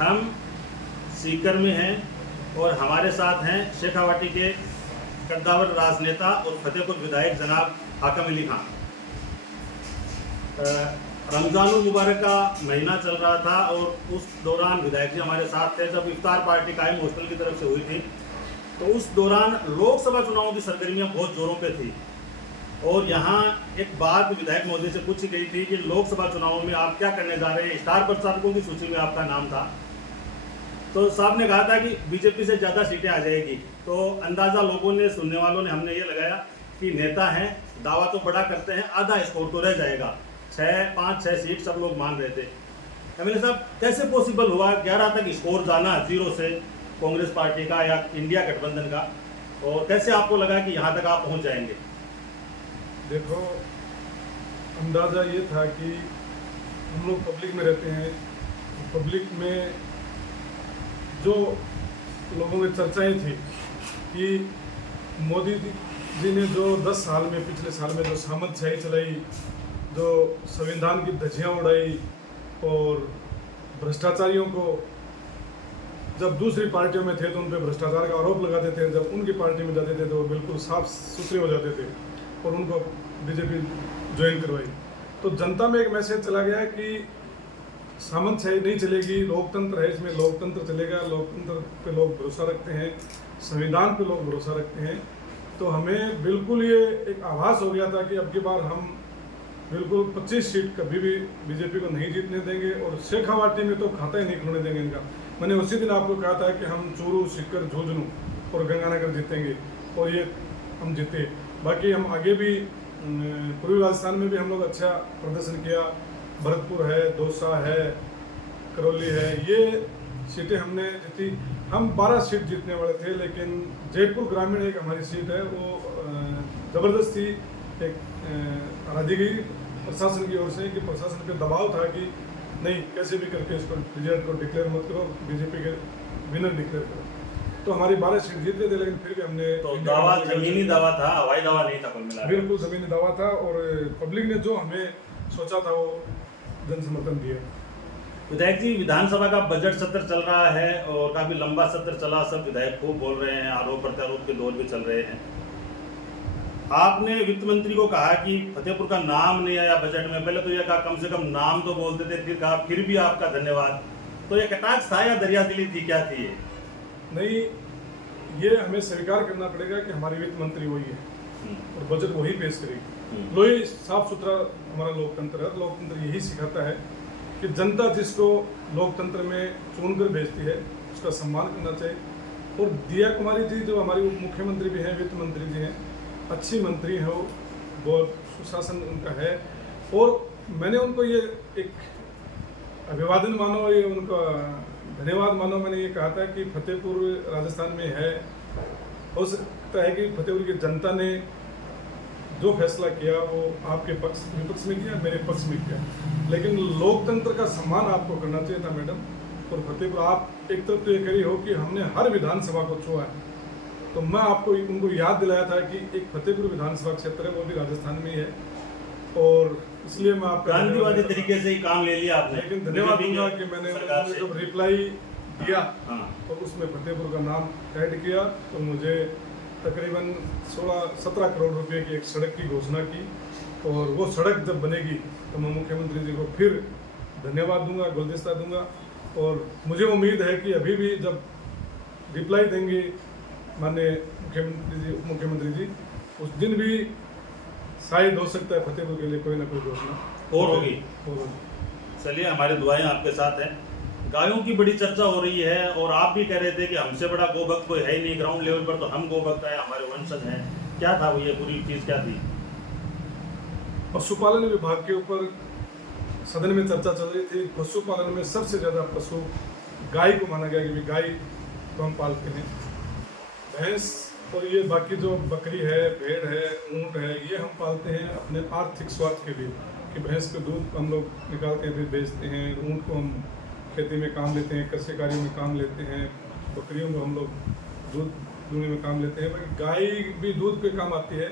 हम सीकर में हैं और हमारे साथ हैं शेखावाटी के कद्दावर राजनेता और फतेहपुर विधायक जनाब हाकम अली खान। रमज़ानुल मुबारक का महीना चल रहा था और उस दौरान विधायक जी हमारे साथ थे जब इफ्तार पार्टी कायम हॉस्टल की तरफ से हुई थी। तो उस दौरान लोकसभा चुनावों की सरगर्मियां बहुत ज़ोरों पे थी और यहाँ एक बात विधायक महोदय से पूछी गई थी कि लोकसभा चुनावों में आप क्या करने जा रहे हैं। स्टार प्रचारकों की सूची में आपका नाम था। तो साहब ने कहा था कि बीजेपी से ज़्यादा सीटें आ जाएगी। तो अंदाज़ा लोगों ने, सुनने वालों ने, हमने ये लगाया कि नेता हैं, दावा तो बड़ा करते हैं, आधा स्कोर तो रह जाएगा। 5-6 सीट सब लोग मान रहे थे। एमएलए साहब, कैसे पॉसिबल हुआ 11 तक स्कोर जाना 0 से कांग्रेस पार्टी का या इंडिया गठबंधन का, और कैसे आपको लगा कि यहाँ तक आप पहुँच जाएंगे? देखो, अंदाज़ा ये था कि हम लोग पब्लिक में रहते हैं, पब्लिक में जो लोगों में चर्चाएं थी कि मोदी जी ने जो 10 साल में, पिछले साल में जो सामंतशाही चलाई, जो संविधान की धज्जियां उड़ाई और भ्रष्टाचारियों को जब दूसरी पार्टियों में थे तो उन पर भ्रष्टाचार का आरोप लगाते थे, जब उनकी पार्टी में जाते थे तो वो बिल्कुल साफ सुथरे हो जाते थे और उनको बीजेपी ज्वाइन करवाई। तो जनता में एक मैसेज चला गया कि सामंतशाही नहीं चलेगी, लोकतंत्र है, इसमें लोकतंत्र चलेगा, लोकतंत्र पे लोग भरोसा रखते हैं, संविधान पे लोग भरोसा रखते हैं। तो हमें बिल्कुल ये एक आभास हो गया था कि अब की बार हम बिल्कुल 25 सीट कभी भी बीजेपी को नहीं जीतने देंगे और शेखावाटी में तो खाता ही नहीं खुलने देंगे इनका। मैंने उसी दिन आपको कहा था कि हम चूरू, सीकर, झुंझुनू और गंगानगर जीतेंगे और ये हम जीते। बाकी हम आगे भी पूर्वी राजस्थान में भी हम लोग अच्छा प्रदर्शन किया। भरतपुर है, दौसा है, करौली है, ये सीटें हमने जीती। हम 12 सीट जीतने वाले थे, लेकिन जयपुर ग्रामीण एक हमारी सीट है, वो ज़बरदस्ती एक हरा दी गई प्रशासन की ओर से कि प्रशासन पे दबाव था कि नहीं, कैसे भी करके इसको रिजल्ट को डिक्लेयर मत करो, बीजेपी के विनर डिक्लेयर करो। तो हमारी 12 सीट जीत गए थे, लेकिन फिर भी हमने तो दावा जमीनी दावा था, हवाई दावा नहीं था, कुल मिला बिल्कुल जमीनी दावा था और पब्लिक ने जो हमें सोचा था वो जन समर्थन दिया। विधायक जी, विधानसभा का बजट सत्र चल रहा है और काफी लंबा सत्र चला, सब विधायक खूब बोल रहे हैं, आरोप प्रत्यारोप के दौर भी चल रहे हैं। आपने वित्त मंत्री को कहा कि फतेहपुर का नाम नहीं आया बजट में। पहले तो यह कहा कम से कम नाम तो बोलते थे, फिर कहा फिर भी आपका धन्यवाद। तो ये कटाक्ष था या दरियादिली थी, क्या थी ये? नहीं, ये हमें स्वीकार करना पड़ेगा कि हमारी वित्त मंत्री वही है और बजट वही पेश करेगी। लोही साफ सुथरा हमारा लोकतंत्र है। लोकतंत्र यही सिखाता है कि जनता जिसको लोकतंत्र में चुनकर भेजती है उसका सम्मान करना चाहिए। और दिया कुमारी जी जो हमारी उप मुख्यमंत्री भी हैं, वित्त मंत्री जी हैं, अच्छी मंत्री है, वो बहुत सुशासन उनका है और मैंने उनको ये एक अभिवादन मानो, ये उनका धन्यवाद मानो। मैंने ये कहा था कि फतेहपुर राजस्थान में है, हो सकता है कि फतेहपुर की जनता ने जो फैसला किया वो आपके पक्ष विपक्ष में किया, मेरे पक्ष में किया, लेकिन लोकतंत्र का सम्मान आपको करना चाहिए था मैडम। और फतेहपुर आप एक तरफ तो ये करी हो कि हमने हर विधानसभा को छुआ है, तो मैं आपको उनको याद दिलाया था कि एक फतेहपुर विधानसभा क्षेत्र है, वो भी राजस्थान में ही है और इसलिए मैं आपका गांधीवादी तरीके से ही काम ले लिया आपने। लेकिन धन्यवाद दूंगा कि मैंने जब रिप्लाई दिया और उसमें फतेहपुर का नाम ऐड किया तो मुझे तकरीबन 16-17 करोड़ रुपए की एक सड़क की घोषणा की और वो सड़क जब बनेगी तो मैं मुख्यमंत्री जी को फिर धन्यवाद दूंगा, गुलदस्ता दूंगा। और मुझे उम्मीद है कि अभी भी जब रिप्लाई देंगे माननीय मुख्यमंत्री जी, उप मुख्यमंत्री जी, उस दिन भी शायद हो सकता है फतेहपुर के लिए कोई ना कोई घोषणा और होगी। चलिए, हमारी दुआएं आपके साथ हैं। गायों की बड़ी चर्चा हो रही है और आप भी कह रहे थे कि हमसे बड़ा गोभक्त कोई है ही नहीं ग्राउंड लेवल पर, तो हम गोभक्त है, हमारे वंशज हैं। क्या था वो, ये पूरी चीज़ क्या थी? पशुपालन विभाग के ऊपर सदन में चर्चा चल रही थी। पशुपालन में सबसे ज़्यादा पशु गाय को माना गया कि गाय को हम पालते हैं, भैंस और ये बाकी जो बकरी है, भेड़ है, ऊँट है, ये हम पालते हैं अपने आर्थिक स्वार्थ के लिए कि भैंस का दूध हम लोग निकाल के भी बेचते हैं, ऊँट को हम खेती में काम लेते हैं, कृषि कार्यों में काम लेते हैं, बकरियों को हम लोग दूध दूने में काम लेते हैं। बाकी गाय भी दूध पे काम आती है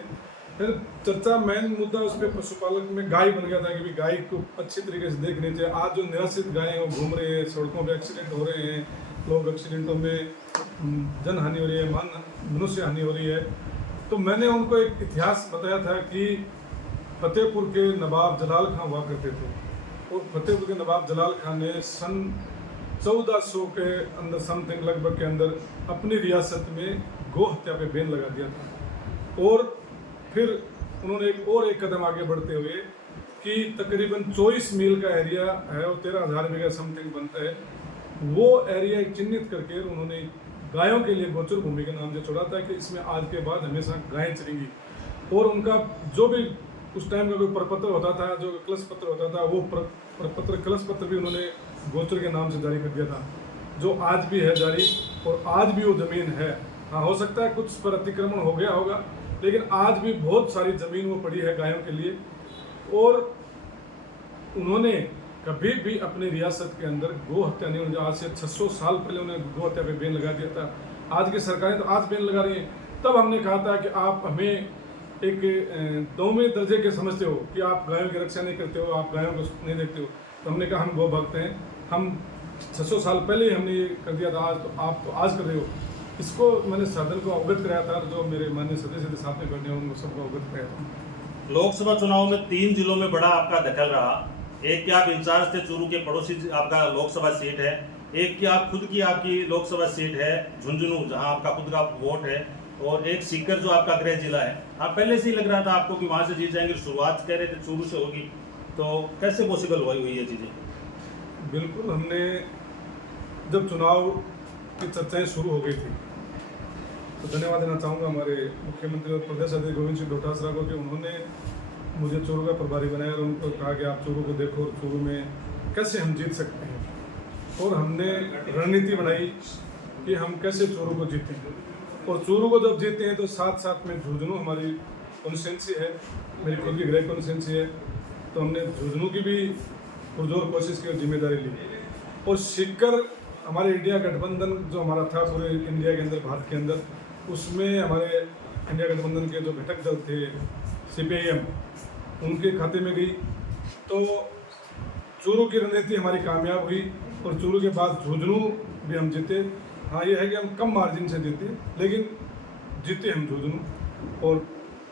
फिर चर्चा मेन मुद्दा उस पर पशुपालक में गाय बन गया था कि भी गाय को अच्छी तरीके से देखनी चाहिए। आज जो निराश्रित गायें हैं वो घूम रही है, सड़कों पे एक्सीडेंट हो रहे हैं, लोग एक्सीडेंटों में जन हानि हो रही है, मनुष्य हानि हो रही है। तो मैंने उनको एक इतिहास बताया था कि फतेहपुर के नवाब जलाल खां हुआ करते थे, और फतेहपुर के नवाब जलाल खां ने सन 1400 के अंदर समथिंग लगभग के अंदर अपनी रियासत में गौ हत्या पे बैन लगा दिया था। और फिर उन्होंने एक कदम आगे बढ़ते हुए कि तकरीबन 24 मील का एरिया है और 13,000 बीघा समथिंग बनता है, वो एरिया चिन्हित करके उन्होंने गायों के लिए गोचर भूमि के नाम से छोड़ा था कि इसमें आज के बाद हमेशा गायें चलेंगी। और उनका जो भी उस टाइम का कोई प्रपत्र होता था, जो कलश पत्र होता था, वो प्रपत्र कलश पत्र भी उन्होंने गोचर के नाम से जारी कर दिया था, जो आज भी है जारी। और आज भी वो ज़मीन है। हाँ, हो सकता है कुछ पर अतिक्रमण हो गया होगा, लेकिन आज भी बहुत सारी ज़मीन वो पड़ी है गायों के लिए। और उन्होंने कभी भी अपनी रियासत के अंदर गौ हत्या नहीं होने। आज से 600 साल पहले उन्होंने गौ हत्या पे बैन लगा दिया था। आज की सरकारें तो आज बैन लगा रही हैं। तब हमने कहा था कि आप हमें एक दौवें दर्जे के समझते हो कि आप गायों की रक्षा नहीं करते हो, आप गायों को नहीं देखते हो। तो हमने कहा हम गौ भक्त हैं, हम 600 साल पहले ही हमने ये कर दिया था, आज तो आप तो आज कर रहे हो। इसको मैंने सदन को अवगत कराया था, जो मेरे माननीय सदस्य साथ में बैठे हैं उनको सबको अवगत कराया था। लोकसभा चुनाव में 3 जिलों में बड़ा आपका दखल रहा। एक कि आप इंचार्ज थे, चूरू के पड़ोसी आपका लोकसभा सीट है। एक कि आप खुद की आपकी लोकसभा सीट है झुंझुनू, जहां आपका खुद का वोट है। और एक सीकर जो आपका गृह जिला है। आप पहले से ही लग रहा था आपको कि वहां से जीत जाएंगे, शुरुआत कह रहे थे चूरू से होगी, तो कैसे पॉसिबल हुई ये चीज़ें? बिल्कुल, हमने जब चुनाव की चर्चाएं शुरू हो गई थी तो धन्यवाद देना चाहूँगा हमारे मुख्यमंत्री और प्रदेश अध्यक्ष गोविंद सिंह डोटासरा को कि उन्होंने मुझे चूरू का प्रभारी बनाया और उनको कहा कि आप चूरू को देखो और चूरू में कैसे हम जीत सकते हैं। और हमने रणनीति बनाई कि हम कैसे चूरू को जीतें। और चूरू को जब जीते हैं तो साथ साथ में झुंझुनू हमारी कॉन्स्टिट्यूंसी है, मेरी खुद की गृह कॉन्स्टिट्यूंसी है, तो हमने झुंझुनू की भी पुरजोर कोशिश की और जिम्मेदारी ली। और सीकर हमारे इंडिया गठबंधन जो हमारा था पूरे इंडिया के अंदर, भारत के अंदर, उसमें हमारे इंडिया गठबंधन के जो घटक दल थे CPIM, उनके खाते में गई। तो चूरू की रणनीति हमारी कामयाब हुई और चूरू के बाद झुंझुनू भी हम जीते। हाँ, ये है कि हम कम मार्जिन से जीते, लेकिन जीते हम झुंझुनू। और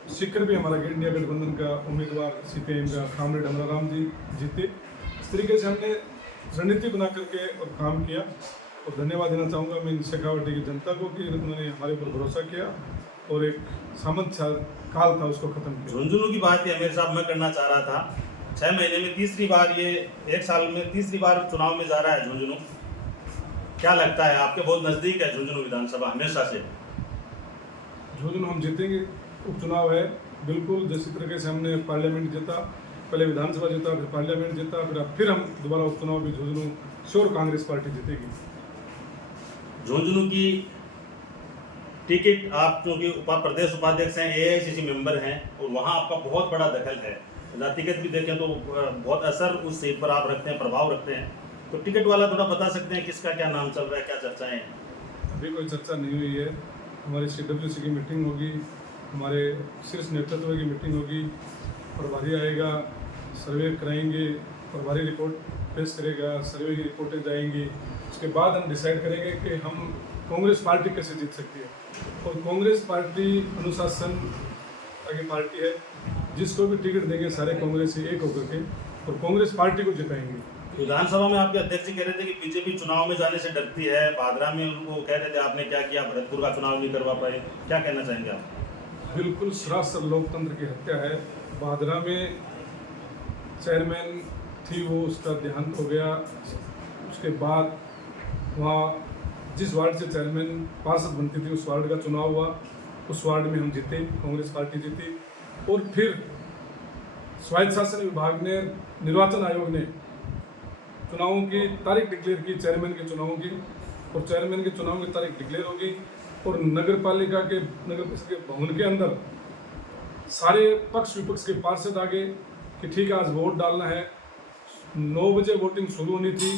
सीकर भी हमारा इंडिया गठबंधन का उम्मीदवार CPIM का कामरेड अमराराम जी जीते। इस तरीके से हमने रणनीति बना करके और काम किया। और धन्यवाद देना चाहूँगा मैं शेखावाटी की जनता को कि उन्होंने हमारे ऊपर भरोसा किया और एक सामंत काल था उसको खत्म किया। झुंझुनू की बात अमीर साहब मैं करना चाह रहा था। 6 महीने में तीसरी बार, ये 1 साल में तीसरी बार चुनाव में जा रहा है झुंझुनू। क्या लगता है, आपके बहुत नज़दीक है झुंझुनू विधानसभा हमेशा से? झुंझुनू हम जीतेंगे, उपचुनाव है बिल्कुल। जिस तरीके से हमने पार्लियामेंट जीता, पहले विधानसभा जीता, फिर पार्लियामेंट जीता, फिर हम दोबारा उपचुनाव भी झुंझुनू श्योर कांग्रेस पार्टी जीतेगी। झुंझुनू की टिकट, आप क्योंकि प्रदेश उपाध्यक्ष हैं, AICC मेंबर हैं और वहाँ आपका बहुत बड़ा दखल है, जातिगत भी देखें तो बहुत असर उस सीट पर आप रखते हैं, प्रभाव रखते हैं। तो टिकट वाला थोड़ा बता सकते हैं किसका क्या नाम चल रहा है, क्या चर्चाएं हैं? अभी कोई चर्चा नहीं हुई है। हमारी CWC की मीटिंग होगी, हमारे शीर्ष नेतृत्व की मीटिंग होगी, प्रभारी आएगा, सर्वे कराएंगे, प्रभारी रिपोर्ट पेश करेगा, सर्वे की रिपोर्टें जाएंगी। उसके बाद हम डिसाइड करेंगे कि हम कांग्रेस पार्टी कैसे जीत सकती है। और कांग्रेस पार्टी अनुशासन की पार्टी है, जिसको भी टिकट देंगे सारे कांग्रेसी एक होकर के और कांग्रेस पार्टी को जिताएंगे। विधानसभा में आपके अध्यक्ष जी कह रहे थे कि बीजेपी चुनाव में जाने से डरती है। भादरा में उनको कह रहे थे आपने क्या किया, भरतपुर का चुनाव नहीं करवा पाए, क्या कहना चाहेंगे आप? बिल्कुल सरासर लोकतंत्र की हत्या है। भादरा में चेयरमैन थी, वो उसका देहांत हो गया। उसके बाद वहाँ जिस वार्ड से चेयरमैन पार्षद बनती थी उस वार्ड का चुनाव हुआ, उस वार्ड में हम जीते, कांग्रेस पार्टी जीती। और फिर स्वायत्त शासन विभाग ने, निर्वाचन आयोग ने चुनावों की तारीख डिक्लेयर की, चेयरमैन के चुनावों की, और चेयरमैन के चुनाव की तारीख डिक्लेयर होगी। और नगर पालिका के, नगर परिषद के भवन के अंदर सारे पक्ष विपक्ष के पार्षद आ गए कि ठीक है आज वोट डालना है। 9 बजे वोटिंग शुरू होनी थी,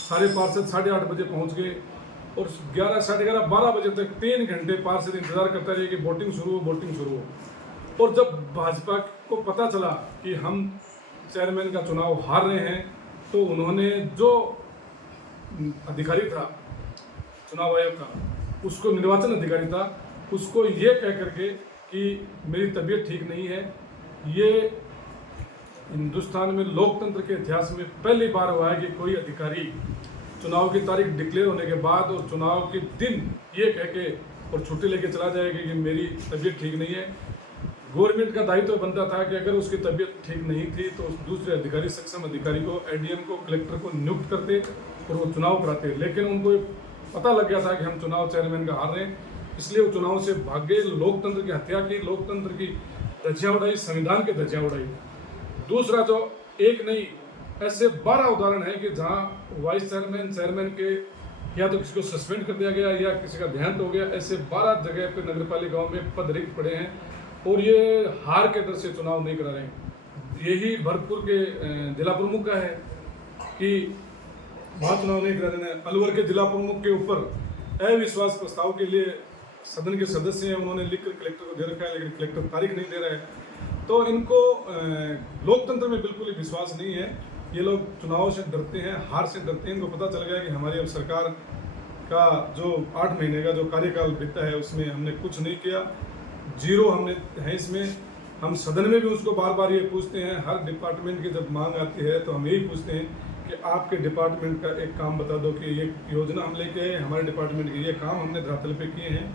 सारे पार्षद 8:30 बजे पहुंच गए और 11, 11:30, 12 बजे तक 3 घंटे पार्षद इंतजार करता रहे कि वोटिंग शुरू हो, वोटिंग शुरू हो। और जब भाजपा को पता चला कि हम चेयरमैन का चुनाव हार रहे हैं, तो उन्होंने जो अधिकारी था चुनाव आयोग का, उसको निर्वाचन अधिकारी था, उसको ये कह करके कि मेरी तबीयत ठीक नहीं है। ये हिंदुस्तान में लोकतंत्र के इतिहास में पहली बार हुआ है कि कोई अधिकारी चुनाव की तारीख डिक्लेयर होने के बाद और चुनाव के दिन ये कह के और छुट्टी लेके चला जाएगा कि मेरी तबीयत ठीक नहीं है। गवर्नमेंट का दायित्व बनता था कि अगर उसकी तबीयत ठीक नहीं थी तो उस दूसरे अधिकारी, सक्षम अधिकारी को, एडीएम को, कलेक्टर को नियुक्त करते और वो चुनाव कराते। लेकिन उनको पता लग गया था कि हम चुनाव चेयरमैन का हार रहे हैं, इसलिए वो चुनाव से भाग गए। लोकतंत्र की हत्या की, लोकतंत्र की धज्जियां उड़ाई, संविधान की धज्जियां उड़ाई। दूसरा जो एक नहीं, ऐसे 12 उदाहरण है कि जहां वाइस चेयरमैन, चेयरमैन के या तो किसी को सस्पेंड कर दिया गया या किसी का देहांत हो गया। ऐसे 12 जगह पे नगर पालिकाओं में पद रिक्त पड़े हैं और ये हार के डर से चुनाव नहीं करा रहे हैं। यही भरतपुर के जिला प्रमुख का है कि वहाँ चुनाव नहीं करा रहे हैं। अलवर के जिला प्रमुख के ऊपर अविश्वास प्रस्ताव के लिए सदन के सदस्य हैं, उन्होंने लिखकर कलेक्टर को दे रखा है, लेकिन कलेक्टर तारीख नहीं दे रहा है। तो इनको लोकतंत्र में बिल्कुल ही विश्वास नहीं है। ये लोग चुनाव से डरते हैं, हार से डरते हैं। इनको पता चल गया कि हमारी अब सरकार का जो 8 महीने का जो कार्यकाल बीता है उसमें हमने कुछ नहीं किया, जीरो हमने है इसमें। हम सदन में भी उसको बार बार ये पूछते हैं, हर डिपार्टमेंट की जब मांग आती है तो हम यही पूछते हैं कि आपके डिपार्टमेंट का एक काम बता दो कि ये योजना हम लेके आए, हमारे डिपार्टमेंट के ये काम हमने धरातल पे किए हैं।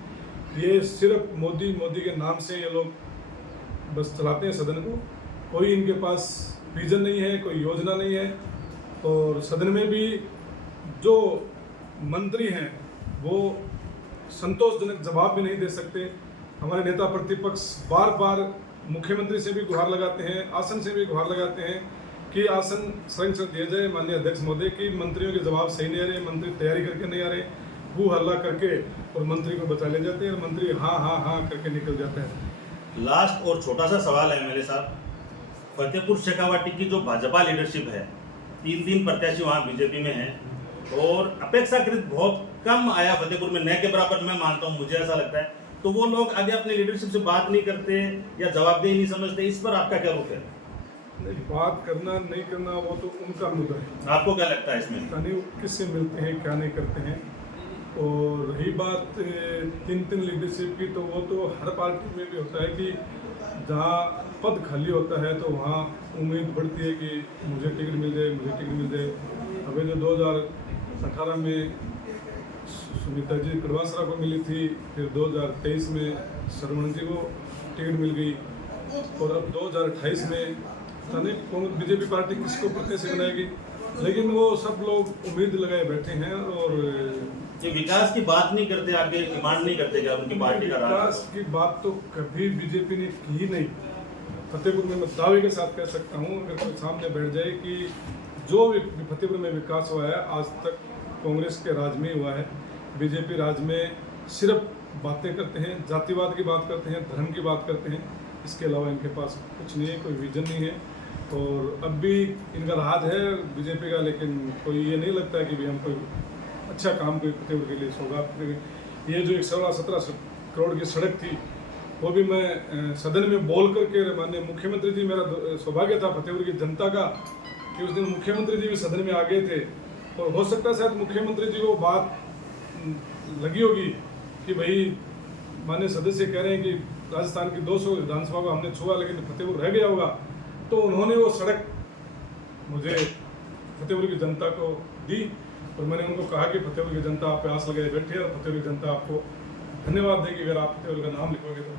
ये सिर्फ मोदी के नाम से ये लोग बस चलाते हैं सदन को। कोई इनके पास विजन नहीं है, कोई योजना नहीं है। और सदन में भी जो मंत्री हैं वो संतोषजनक जवाब भी नहीं दे सकते। हमारे नेता प्रतिपक्ष बार बार मुख्यमंत्री से भी गुहार लगाते हैं, आसन से भी गुहार लगाते हैं कि आसन संरक्षण दिया जाए माननीय अध्यक्ष महोदय की। मंत्रियों के जवाब सही नहीं आ रहे, मंत्री तैयारी करके नहीं आ रहे, वो हल्ला करके और मंत्री को बचा ले जाते हैं और मंत्री हाँ हाँ हाँ करके निकल जाते हैं। लास्ट और छोटा सा सवाल है एमएलए साहब, फतेहपुर शेखावाटी की जो भाजपा लीडरशिप है, 3 प्रत्याशी वहाँ बीजेपी में हैं और अपेक्षाकृत बहुत कम आया फतेहपुर में, नए के बराबर मैं मानता हूँ, मुझे ऐसा लगता है। तो वो लोग आगे अपनी लीडरशिप से बात नहीं करते या जवाबदेही नहीं समझते, इस पर आपका क्या रुख है? नहीं, बात करना नहीं करना वो तो उनका मुद्दा है। आपको क्या लगता है इसमें? नहीं, किससे मिलते हैं, क्या नहीं करते हैं। और रही बात 3 लीडरशिप की, तो वो तो हर पार्टी में भी होता है कि जहाँ पद खाली होता है तो वहाँ उम्मीद बढ़ती है कि मुझे टिकट मिल जाए, मुझे टिकट मिल जाए। अभी जो 2018 में सुनीता जी कड़वासरा को मिली थी, फिर 2023 में सरवण जी को टिकट मिल गई और अब 2028 में पता नहीं कांग्रेस बीजेपी पार्टी किसको कैसे बनाएगी। लेकिन वो सब लोग उम्मीद लगाए बैठे हैं और ये विकास की बात नहीं करते, आगे डिमांड नहीं करते क्या उनकी पार्टी का? विकास की बात तो कभी बीजेपी ने की ही नहीं। फतेहपुर में मैं दावे के साथ कह सकता हूँ, अगर कोई सामने बैठ जाए कि जो भी फतेहपुर में विकास हुआ है आज तक कांग्रेस के राज में हुआ है। बीजेपी राज में सिर्फ बातें करते हैं, जातिवाद की बात करते हैं, धर्म की बात करते हैं, इसके अलावा इनके पास कुछ नहीं है, कोई विजन नहीं है। और अब भी इनका राज है बीजेपी का, लेकिन कोई ये नहीं लगता है कि भी हम कोई अच्छा काम कोई फतेहपुर के लिए सौगात। ये जो 117 करोड़ की सड़क थी वो भी मैं सदन में बोल करके माननीय मुख्यमंत्री जी, मेरा सौभाग्य था फतेहपुर की जनता का कि उस दिन मुख्यमंत्री जी भी सदन में आ गए थे। और हो सकता है शायद मुख्यमंत्री जी को बात लगी होगी कि भाई माननीय सदस्य कह रहे हैं कि राजस्थान की 200 विधानसभा को हमने छुआ लेकिन फतेहपुर रह गया होगा, तो उन्होंने वो सड़क मुझे फतेहपुर की जनता को दी। और मैंने उनको कहा कि फतेहपुर की जनता आप पे आस लगाए बैठे और फतेहपुर की जनता आपको धन्यवाद देगी अगर आप फतेहपुर का नाम लिखोगे तो।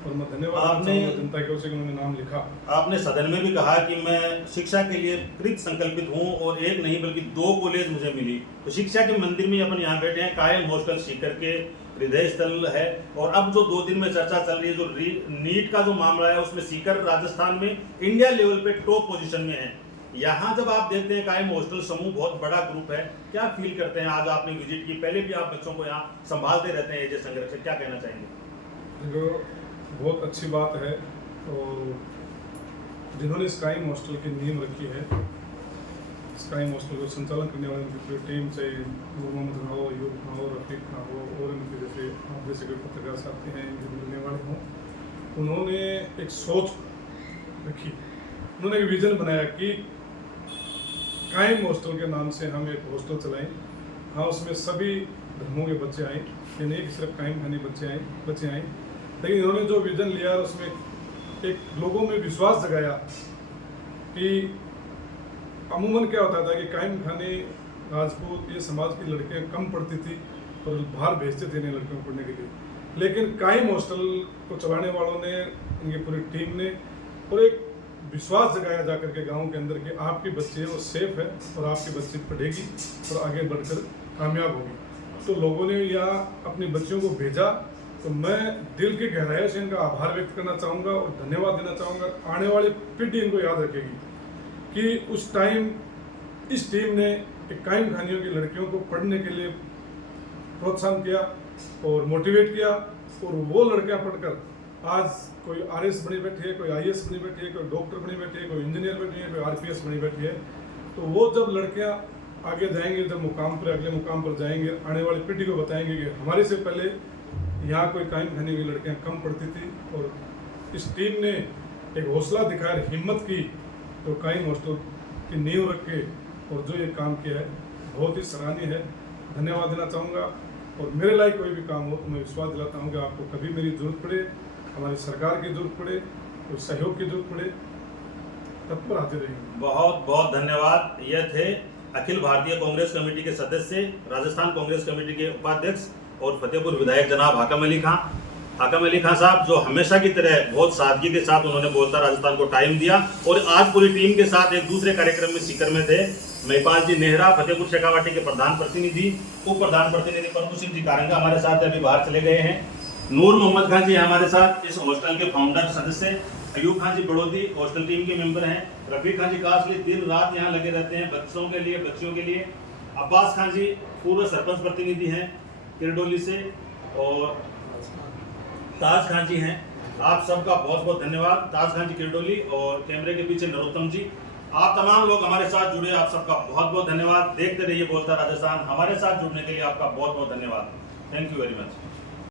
और मैं धन्यवाद आपने जनता की ओर से उन्होंने नाम लिखा। आपने सदन में भी कहा कि मैं शिक्षा के लिए कृत संकल्पित हूँ और एक नहीं बल्कि 2 कॉलेज मुझे मिली। तो शिक्षा के मंदिर में अपन यहाँ बैठे हैं, कायम हॉस्टल सीकर के हृदय स्थल है। और अब जो 2 दिन में चर्चा चल रही है, जो नीट का जो मामला है, उसमें सीकर राजस्थान में इंडिया लेवल पे टॉप पोजीशन में है। यहाँ जब आप देखते हैं कायम हॉस्टल समूह बहुत बड़ा ग्रुप है, क्या फील करते हैं? आज आपने विजिट की, पहले भी आप बच्चों को यहाँ संभालते रहते हैं एज ए संरक्षक, क्या कहना चाहेंगे? बहुत अच्छी बात है। और जिन्होंने स्काई हॉस्टल की नींव रखी है, स्काई हॉस्टल को संचालन करने वाले उनकी पूरी टीम, चाहे मोहम्मद खां हो, यूब खां हो, रफीक खां हो और इनके जैसे आप जैसे कोई पत्रकार साथी हैं, इनके मिलने वाले हों, उन्होंने एक सोच रखी, उन्होंने एक विजन बनाया कि कायम हॉस्टल के नाम से हम एक हॉस्टल चलाएं। हाँ, उसमें सभी धर्मों के बच्चे आए, ये नहीं कि सिर्फ कायम खानी बच्चे आए, लेकिन इन्होंने जो विजन लिया उसमें एक लोगों में विश्वास जगाया कि अमूमन क्या होता था कि कायम खाने राजपूत ये समाज की लड़कियां कम पढ़ती थी और बाहर भेजते थे इन्हें लड़कियों को पढ़ने के लिए, लेकिन कायम हॉस्टल को चलाने वालों ने, इनकी पूरी टीम ने और एक विश्वास जगाया जा करके गाँव के अंदर कि आपकी बच्ची है वो सेफ है और आपकी बच्ची पढ़ेगी और आगे बढ़कर कामयाब होगी। तो लोगों ने यहाँ अपनी बच्चियों को भेजा, तो मैं दिल की गहराई से इनका आभार व्यक्त करना चाहूँगा और धन्यवाद देना चाहूँगा। आने वाली पीढ़ी इनको याद रखेगी कि उस टाइम इस टीम ने एक कायम खानियों की लड़कियों को पढ़ने के लिए प्रोत्साहन किया और मोटिवेट किया, और वो लड़कियां पढ़कर आज कोई आरएस बनी बैठी है, कोई आईएएस बनी बैठी है, कोई डॉक्टर बनी बैठी है, कोई इंजीनियर बनी है, कोई आरपीएस बनी बैठी है। तो वो जब लड़कियां आगे जाएंगे, जब मुकाम पर अगले मुकाम पर जाएंगे, आने वाली पीढ़ी को बताएंगे कि हमारे से पहले यहाँ कोई कायम खाने की लड़कियां कम पढ़ती थी और इस टीम ने एक हौसला दिखाया, हिम्मत की, तो कायम हॉस्टल की नींव रख के और जो ये काम किया है बहुत ही सराहनीय है। धन्यवाद देना चाहूँगा। और मेरे लायक कोई भी काम हो तो मैं विश्वास दिलाता हूँ कि आपको कभी मेरी ज़रूरत पड़े, हमारी सरकार की ज़रूरत पड़े, कोई सहयोग की ज़रूरत पड़े, तत्पर हाजिर रहेंगे। बहुत बहुत धन्यवाद। ये थे अखिल भारतीय कांग्रेस कमेटी के सदस्य, राजस्थान कांग्रेस कमेटी के उपाध्यक्ष और फतेहपुर विधायक जनाब हाकम अली खां। हाकम अली खां साहब जो हमेशा की तरह बहुत सादगी के साथ उन्होंने बोलता राजस्थान को टाइम दिया, और आज पूरी टीम के साथ एक दूसरे कार्यक्रम में सीकर में थे। महिपाल जी नेहरा, फतेहपुर शेखावाटी के प्रधान प्रतिनिधि, उप प्रधान प्रतिनिधि प्रभु सिंह जी कारंगा हमारे साथ अभी बाहर चले गए हैं। नूर मोहम्मद खान जी हमारे साथ, इस हॉस्टल के फाउंडर सदस्य। अयूब खान जी बड़ौदी हॉस्टल टीम के मेंबर हैं। रफीक खान जी कासली दिन रात यहाँ लगे रहते हैं बच्चों के लिए, बच्चियों के लिए। अब्बास खान जी पूर्व सरपंच प्रतिनिधि हैं किरडोली से, और ताज खान जी हैं। आप सबका बहुत बहुत धन्यवाद। ताज खान जी किरडोली और कैमरे के पीछे नरोत्तम जी, आप तमाम लोग हमारे साथ जुड़े, आप सबका बहुत बहुत धन्यवाद। देखते रहिए बोलता राजस्थान। हमारे साथ जुड़ने के लिए आपका बहुत बहुत धन्यवाद। Thank you very much.